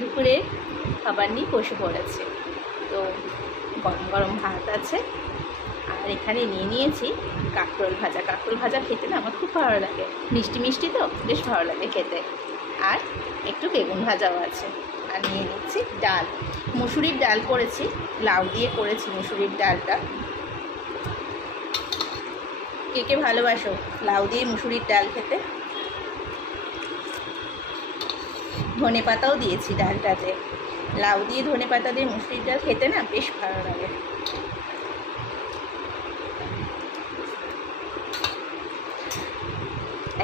দুপুরে খাবার নিয়ে বসে পড়েছে। তো গরম গরম ভাত আছে। আর এখানে নিয়ে নিয়েছি কাঁকরোল ভাজা। কাঁকরোল ভাজা খেতে না আমার খুব ভালো লাগে। মিষ্টি মিষ্টি তো, বেশ ভালো লাগে খেতে। আর একটু বেগুন ভাজাও আছে। আর নিয়ে নিচ্ছি ডাল। মুসুরির ডাল করেছি, লাউ দিয়ে করেছি মুসুরির ডালটা। কে কে ভালোবাসো, লাউ দিয়ে মুসুরির ডাল খেতে। ধনে পাতাও দিয়েছি ডালটাতে। লাউ দিয়ে ধনে পাতা দিয়ে মুসুরির ডাল খেতে না বেশ ভালো লাগে।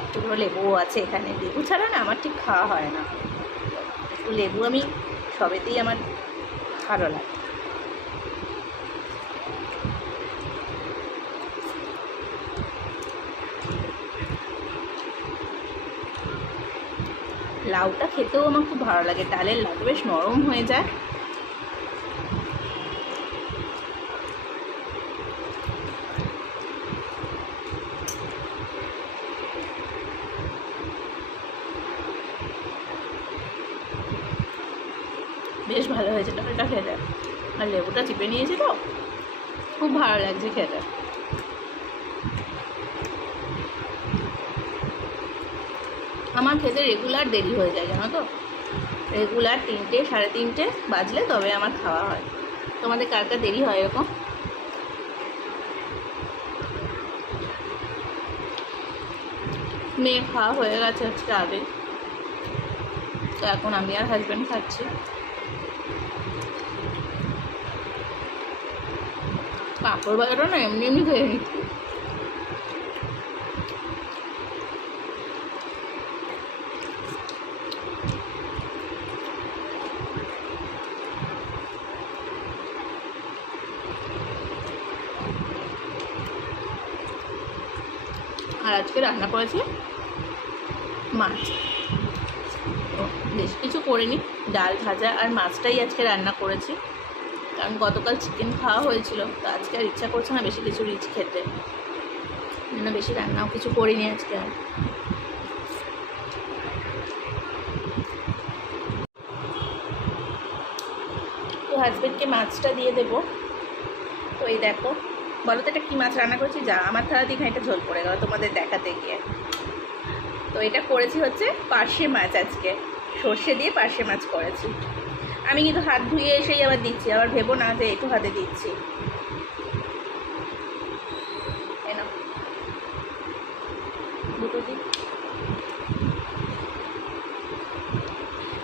একটু লেবুও আছে এখানে। লেবু ছাড়া না আমার ঠিক খাওয়া হয় না। একটু লেবু আমি সবেতেই আমার ভালো লাগে। লাউটা খেতেও আমার খুব ভালো লাগে। ডালের লাউ বেশ নরম হয়ে যায়। বেশ ভালো হয়েছে ডালটা খেতে। আর লেবুটা চিপে নিয়েছি তো। খুব ভালো লাগছে খেতে। আমার খেতে রেগুলার দেরি হয়ে যায়, জানো তো? রেগুলার তিনটে, সাড়ে তিনটে বাজলে তবে আমার খাওয়া হয়। তোমাদের কার কার দেরি হয় এরকম? মেয়ে খাওয়া হয়ে গেছে আজকে আগে তো এখন আমি আর হাজব্যান্ড খাচ্ছি। কাপড় বাজারটা না এমনি এমনি খেয়ে নিচ্ছি। আর আজকে রান্না করেছি মাছ। তো বেশ কিছু করিনি। ডাল ভাজা আর মাছটাই আজকে রান্না করেছি। কারণ গতকাল চিকেন খাওয়া হয়েছিল, তো আজকে আর ইচ্ছা করছে না বেশি কিছু রিচ খেতে। জন্য বেশি রান্নাও কিছু করিনি আজকে আর। তো হাজব্যান্ডকে মাছটা দিয়ে দেবো। তো এই দেখো বলো তো, এটা কী মাছ রান্না করেছি? যা, আমার থালা দিয়ে এটা ঝোল পড়ে গেল তোমাদের দেখাতে গিয়ে। তো এটা করেছি হচ্ছে পার্শে মাছ আজকে। সর্ষে দিয়ে পার্শে মাছ করেছি। আমি কিন্তু হাত ধুয়ে এসেই আবার দিচ্ছি, আবার ভেবো না যে একটু হাতে দিচ্ছি। দুটো দিই।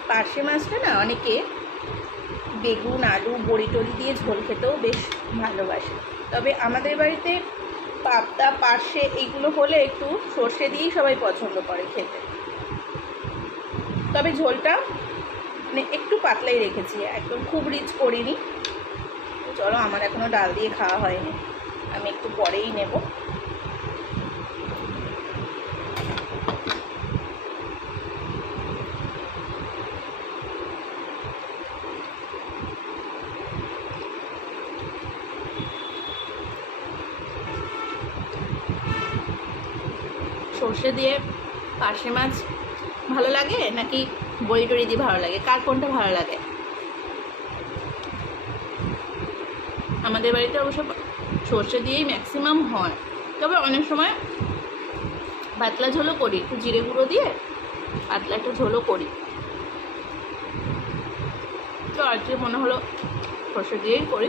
পার্শে মাছটা না অনেকে বেগুন, আলু, বড়ি টড়ি দিয়ে ঝোল খেতেও বেশ ভালোবাসে। তবে আমাদের বাড়িতে পাবদা, পার্শে এইগুলো হলে একটু সর্ষে দিয়েই সবাই পছন্দ করে খেতে। তবে ঝোলটা মানে একটু পাতলাই রেখেছি, একদম খুব রিচ করিনি। চলো, আমার এখনও ডাল দিয়ে খাওয়া হয়নি। আমি একটু পরেই নেব। সর্ষে দিয়ে পার্শে মাছ ভালো লাগে নাকি বড়ি টড়ি দিয়ে ভালো লাগে? কার কোনটা ভালো লাগে? আমাদের বাড়িতে অবশ্য সর্ষে দিয়েই ম্যাক্সিমাম হয়। তবে অনেক সময় পাতলা ঝোলও করি, একটু জিরে গুঁড়ো দিয়ে পাতলা একটু ঝোলও করি। তো আজকে মনে হলো? সর্ষে দিয়েই করি।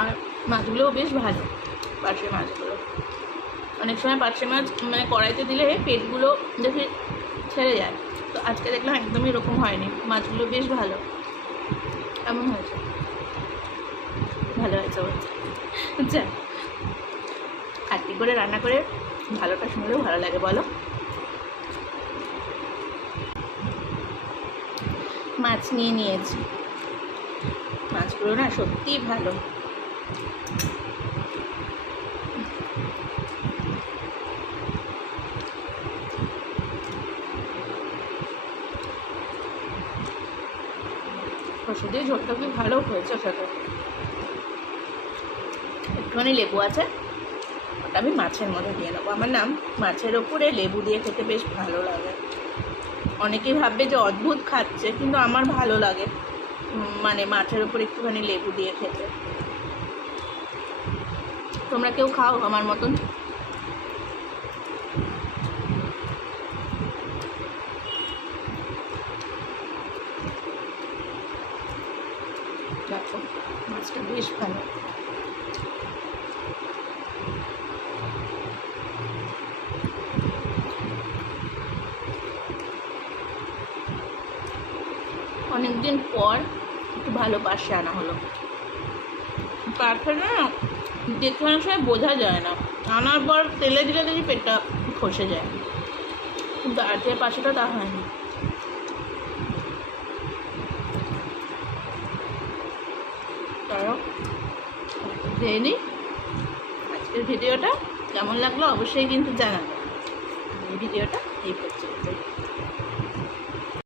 আর মাছগুলোও বেশ ভালো, পার্শে মাছগুলো। অনেক সময় পার্শে মাছ মানে কড়াইতে দিলে পেটগুলো দেখে ছেড়ে যায়। তো আজকে দেখলাম একদমই এরকম হয়নি, মাছগুলো বেশ ভালো। এমন হয়েছে? ভালো হয়েছে বলছে। আচ্ছা আটটি করে রান্না করে ভালোটা শুনলেও ভালো লাগে, বলো। মাছ নিয়ে নিয়েছি। মাছগুলো না সত্যিই ভালো। সর্ষে দিয়ে ঝোলটা কি ভালো হয়েছে খেতে একটুখানি লেবু আছে, ওটা আমি মাছের মধ্যে দিয়ে নেব। আমার নাম, মাছের ওপরে লেবু দিয়ে খেতে বেশ ভালো লাগে। অনেকেই ভাববে যে অদ্ভুত খাচ্ছে, কিন্তু আমার ভালো লাগে মানে মাছের ওপর একটুখানি লেবু দিয়ে খেতে। তোমরা কেউ খাও আমার মতন। মাছটা বেশ ভালো। অনেকদিন পর একটু ভালো পাশে আনা হলো। পাশে না? দেখলে অনেক সময় বোঝা যায় না। আনার পর তেলে দিলে দেখি পেটটা খসে যায়। কিন্তু পাশেটা তা হয়নি খেয়ে নিই আজকের ভিডিওটা কেমন লাগল অবশ্যই কিন্তু জানাবে। এই ভিডিওটা এই পর্যন্ত